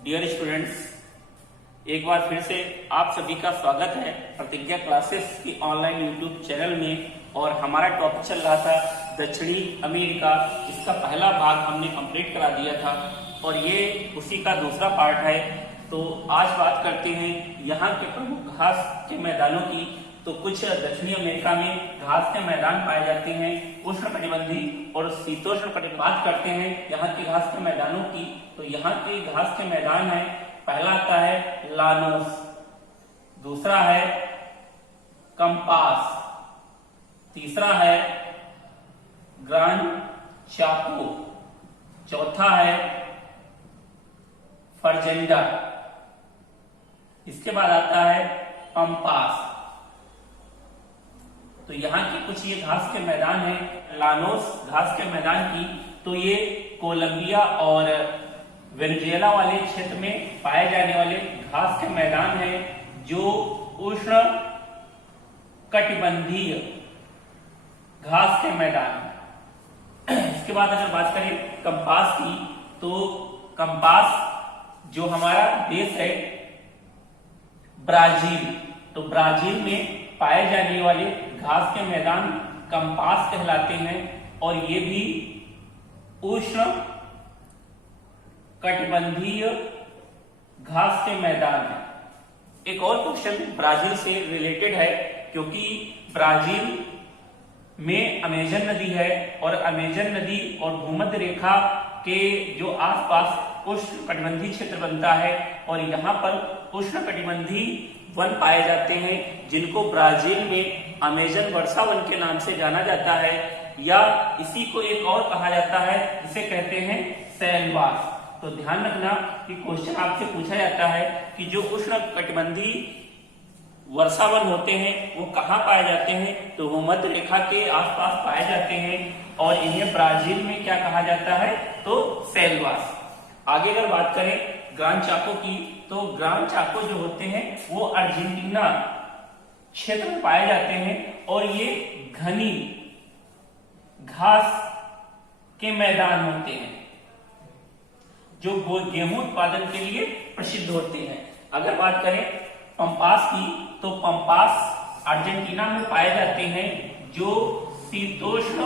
Dear students, एक बार फिर से आप सभी का स्वागत है प्रतिज्ञा क्लासेस की ऑनलाइन यूट्यूब चैनल में। और हमारा टॉपिक चल रहा था दक्षिणी अमेरिका। इसका पहला भाग हमने कंप्लीट करा दिया था और ये उसी का दूसरा पार्ट है। तो आज बात करते हैं यहाँ के प्रमुख घास के मैदानों की। तो कुछ दक्षिणी अमेरिका में घास के मैदान पाए जाते हैं, उष्णकटिबंधीय और शीतोष्ण कटिबंधीय। बात करते हैं यहाँ के घास के मैदानों की। तो यहाँ के घास के मैदान है, पहला आता है लानोस, दूसरा है कंपास, तीसरा है ग्रांड चाको, चौथा है फर्जेंडा, इसके बाद आता है पंपास। तो यहाँ की कुछ ये घास के मैदान है। लानोस घास के मैदान की तो ये कोलंबिया और वेनेजुएला वाले क्षेत्र में पाए जाने वाले घास के मैदान है जो उष्ण कटिबंधीय घास के मैदान है। इसके बाद अगर बात करें कंपास की, तो कंपास जो हमारा देश है ब्राजील, तो ब्राजील में पाए जाने वाले घास के मैदान कंपास कहलाते हैं और ये भी उष्ण कटिबंधीय घास के मैदान है। एक और क्वेश्चन ब्राजील से रिलेटेड है, क्योंकि ब्राजील में अमेजन नदी है और अमेजन नदी और भूमध्य रेखा के जो आसपास उष्ण कटिबंधीय क्षेत्र बनता है और यहाँ पर उष्ण कटिबंधीय वन पाए जाते हैं, जिनको ब्राजील में अमेजन वर्षा वन के नाम से जाना जाता है, या इसी को एक और कहा जाता है जिसे कहते हैं सैलवास। तो ध्यान रखना कि क्वेश्चन आपसे पूछा जाता है कि जो उष्ण कटिबंधीय वर्षा वन होते हैं वो कहाँ पाए जाते हैं, तो वो मध्य रेखा के आसपास पाए जाते हैं और इन्हें ब्राजील में क्या कहा जाता है, तो सैलवास। आगे अगर बात करें ग्रांड चाको की, तो ग्रांड चाको जो होते हैं वो अर्जेंटीना क्षेत्र में पाए जाते हैं और ये घनी घास के मैदान होते हैं जो गेहूं उत्पादन के लिए प्रसिद्ध होते हैं। अगर बात करें पंपास की, तो पंपास अर्जेंटीना में पाए जाते हैं जो शीतोष्ण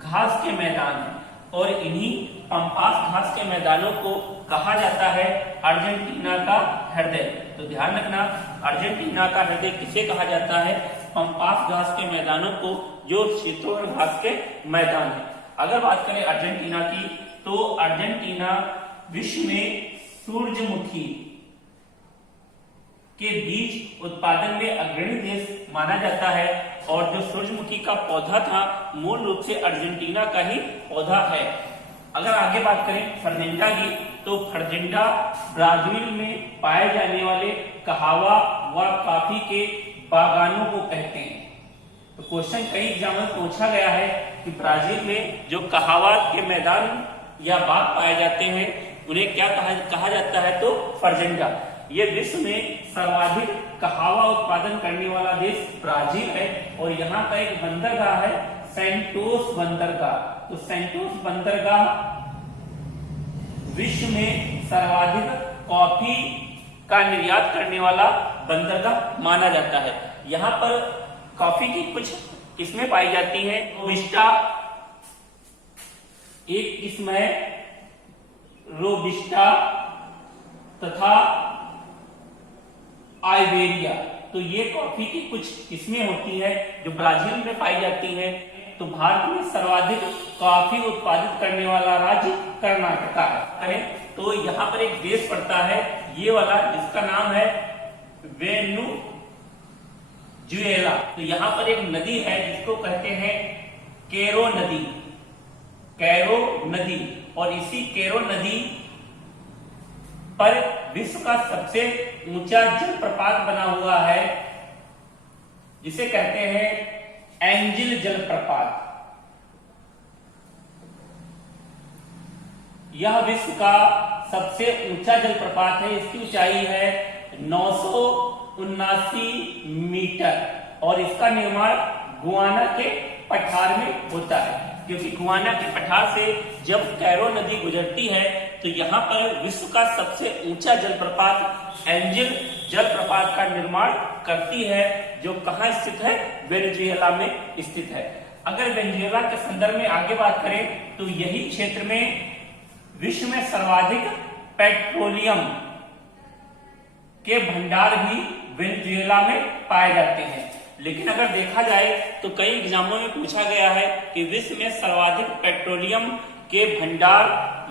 घास के मैदान है और इन्हीं पंपास घास के मैदानों को कहा जाता है अर्जेंटीना का हृदय। तो ध्यान रखना, अर्जेंटीना का हृदय किसे कहा जाता है, पंपास घास के मैदानों को जो शीतोष्ण घास के मैदान है। अगर बात करें अर्जेंटीना की, तो अर्जेंटीना विश्व में सूरजमुखी के बीज उत्पादन में अग्रणी देश माना जाता है और जो सूरजमुखी का पौधा था मूल रूप से अर्जेंटीना का ही पौधा है। अगर आगे बात करें फर्जेंडा की, तो फर्जेंडा ब्राजील में पाए जाने वाले कहावा व कॉफी के बागानों को कहते हैं। तो क्वेश्चन कई एग्जाम में पूछा गया है कि ब्राजील में जो कहावा के मैदान या बाग पाए जाते हैं उन्हें क्या कहा जाता है, तो फर्जेंडा। ये विश्व में सर्वाधिक कहावा उत्पादन करने वाला देश ब्राजील है और यहाँ का एक बंदरगाह है सैंटोस बंदरगाह। तो सैंटोस बंदरगाह विश्व में सर्वाधिक कॉफी का निर्यात करने वाला बंदरगाह माना जाता है। यहाँ पर कॉफी की कुछ किस्में पाई जाती हैं। रोबिस्टा एक किस्म है, रोबिस्टा तथा आइबेरिया। तो ये कॉफी की कुछ किस्में होती है जो ब्राजील में पाई जाती हैं। तो भारत में सर्वाधिक कॉफी उत्पादित करने वाला राज्य कर्नाटका है। तो यहाँ पर एक देश पड़ता है ये वाला, जिसका नाम है वेनेजुएला। तो यहाँ पर एक नदी है जिसको कहते हैं कैरो नदी, कैरो नदी। और इसी कैरो नदी पर विश्व का सबसे ऊंचा जलप्रपात बना हुआ है जिसे कहते हैं एंजिल जलप्रपात। यह विश्व का सबसे ऊंचा जलप्रपात है। इसकी ऊंचाई है 979 मीटर और इसका निर्माण गुआना के पठार में होता है, क्योंकि गुआना के पठार से जब कैरो नदी गुजरती है तो यहाँ पर विश्व का सबसे ऊंचा जलप्रपात एंजल जलप्रपात का निर्माण करती है, जो कहाँ स्थित है, वेनेजुएला में स्थित है। अगर वेनेजुएला के संदर्भ में आगे बात करें तो यही क्षेत्र में विश्व में सर्वाधिक पेट्रोलियम के भंडार भी वेनेजुएला में पाए जाते हैं। लेकिन अगर देखा जाए तो कई एग्जामों में पूछा गया है कि विश्व में सर्वाधिक पेट्रोलियम के भंडार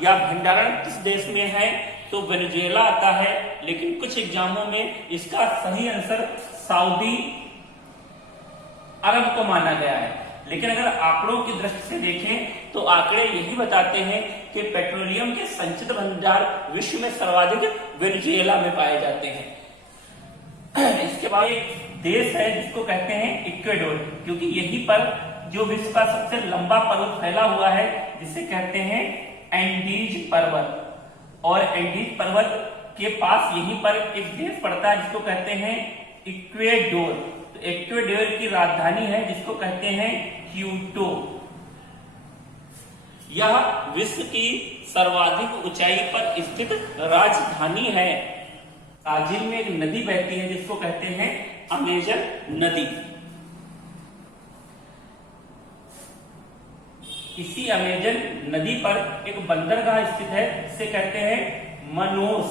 या भंडारण किस देश में है, तो वेनेजुएला आता है। लेकिन कुछ एग्जामों में इसका सही आंसर सऊदी अरब को माना गया है। लेकिन अगर आंकड़ों की दृष्टि से देखें तो आंकड़े यही बताते हैं कि पेट्रोलियम के संचित भंडार विश्व में सर्वाधिक वेनेजुएला में पाए जाते हैं। इसके बाद एक देश है जिसको कहते हैं इक्वेडोर, क्योंकि यहीं पर जो विश्व का सबसे लंबा पर्वत फैला हुआ है जिसे कहते हैं एंडीज पर्वत, और एंडीज पर्वत के पास यहीं पर एक देश पड़ता है जिसको कहते हैं इक्वेडोर। तो इक्वेडोर की राजधानी है जिसको कहते हैं क्यूटो। यह विश्व की सर्वाधिक ऊंचाई पर स्थित राजधानी है। ब्राजील में एक नदी बहती है जिसको कहते हैं अमेजन नदी। इसी अमेजन नदी पर एक बंदरगाह स्थित है जिसे कहते हैं मनोस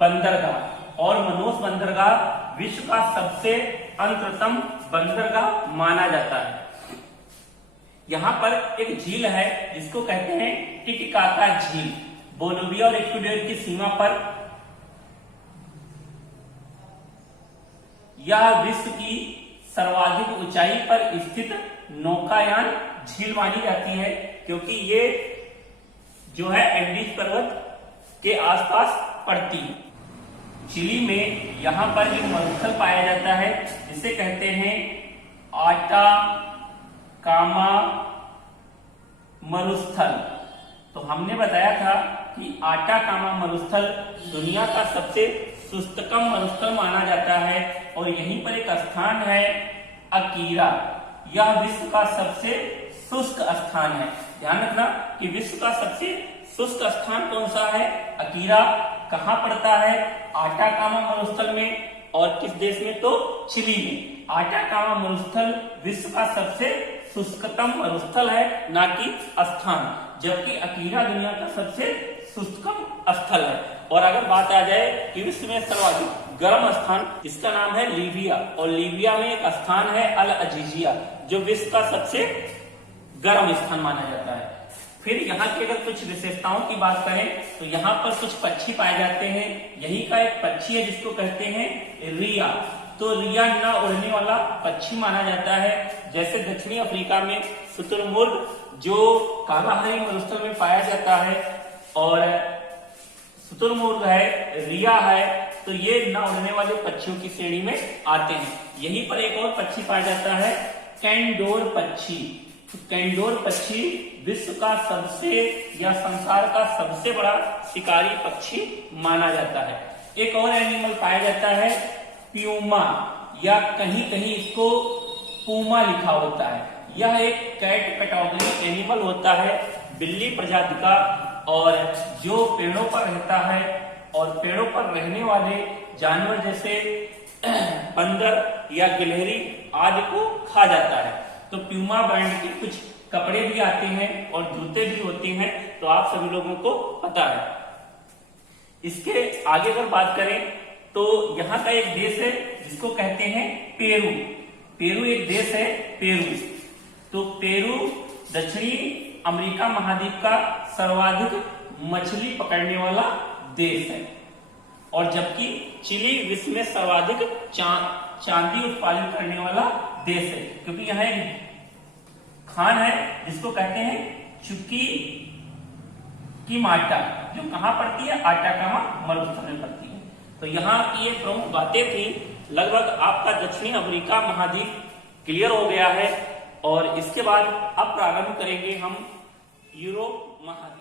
बंदरगाह, और मनोस बंदरगाह विश्व का सबसे अंतरतम बंदरगाह माना जाता है। यहाँ पर एक झील है जिसको कहते हैं टिटिकाका झील, बोलिविया और इक्वेडोर की सीमा पर। यह विश्व की सर्वाधिक ऊंचाई पर स्थित नौकायान झील मानी जाती है, क्योंकि ये जो है एंडीज पर्वत के आसपास पड़ती है। चिली में यहाँ पर एक मरुस्थल पाया जाता है जिसे कहते हैं आटाकामा मरुस्थल। तो हमने बताया था कि आटाकामा मरुस्थल दुनिया का सबसे शुष्कतम मरुस्थल माना जाता है, और यहीं पर एक स्थान है अकीरा। यह विश्व का सबसे शुष्क स्थान है। ध्यान रखना कि विश्व का सबसे शुष्क स्थान कौन सा है, अकीरा। कहाँ पड़ता है, आटाकामा मरुस्थल में, और किस देश में, तो चिली में। आटाकामा मरुस्थल विश्व का सबसे शुष्कतम मरुस्थल है, ना कि स्थान, जबकि अकीरा दुनिया का सबसे शुष्कतम स्थल है। और अगर बात आ जाए कि विश्व में सर्वाधिक गर्म स्थान, इसका नाम है लीबिया, और लीबिया में एक स्थान है अल अजीजिया, जो विश्व का सबसे गर्म स्थान माना जाता है। फिर यहाँ की अगर कुछ विशेषताओं की बात करें तो यहाँ पर कुछ पक्षी पाए जाते हैं। यही का एक पक्षी है जिसको कहते हैं रिया। तो रिया न उड़ने वाला पक्षी माना जाता है। जैसे दक्षिणी अफ्रीका में शुतुरमुर्ग जो कालाहारी मरुस्थल में पाया जाता है, और शुतुरमुर्ग है, रिया है, तो ये न उड़ने वाले पक्षियों की श्रेणी में आते हैं। यहीं पर एक और पक्षी पाया जाता है कैंडोर पक्षी। तो कैंडोर पक्षी विश्व का सबसे या संसार का सबसे बड़ा शिकारी पक्षी माना जाता है। एक और एनिमल पाया जाता है प्यूमा, या कहीं कहीं इसको पूमा लिखा होता है। यह एक कैट कैटेगरी एनिमल होता है, बिल्ली प्रजाति का, और जो पेड़ों पर रहता है, और पेड़ों पर रहने वाले जानवर जैसे बंदर या गिलहरी आदि को खा जाता है। तो प्यूमा ब्रांड के कुछ कपड़े भी आते हैं और जूते भी होते हैं, तो आप सभी लोगों को पता है। इसके आगे अगर बात करें तो यहाँ का एक देश है जिसको कहते हैं पेरू। पेरू एक देश है, पेरू। तो पेरू दक्षिणी अमेरिका महाद्वीप का सर्वाधिक मछली पकड़ने वाला देश है, और जबकि चिली विश्व में सर्वाधिक चांदी उत्पादन करने वाला देश है, क्योंकि यहाँ एक खान है जिसको कहते हैं चुकी की माटा, जो कहाँ पड़ती है, आटाकामा मरुस्थल में पड़ती है। तो यहाँ की ये प्रमुख बातें थी। लगभग आपका दक्षिणी अफ्रीका महाद्वीप क्लियर हो गया है, और इसके बाद अब प्रारंभ करेंगे हम यूरोप महाद्वीप।